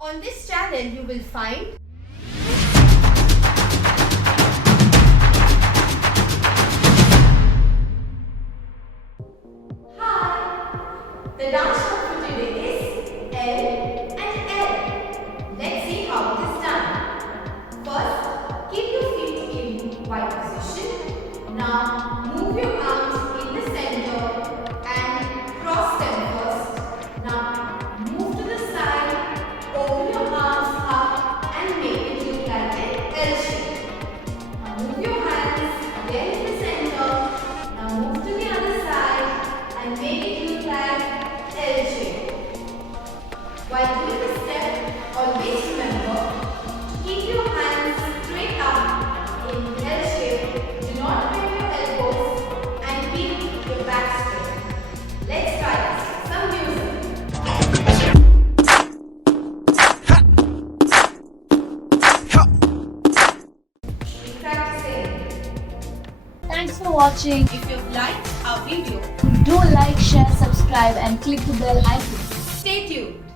On this channel, you will find the dance show for today is L and L. Let's see how it is done. First, keep your feet in wide position. Now, move your arms in the center and cross them first. Now, move to the side, open your arms up and make it look like an L shape. Now, move your hands again in the center. Now, move to the other side and make it look like L shape. While doing the step, always remember to keep your hands straight up in L shape. Do not bend your elbows and keep your back straight. Let's try this. Some music. Keep practicing. Thanks for watching. If you've liked our video, Do like, share, subscribe and click the bell icon. stay tuned.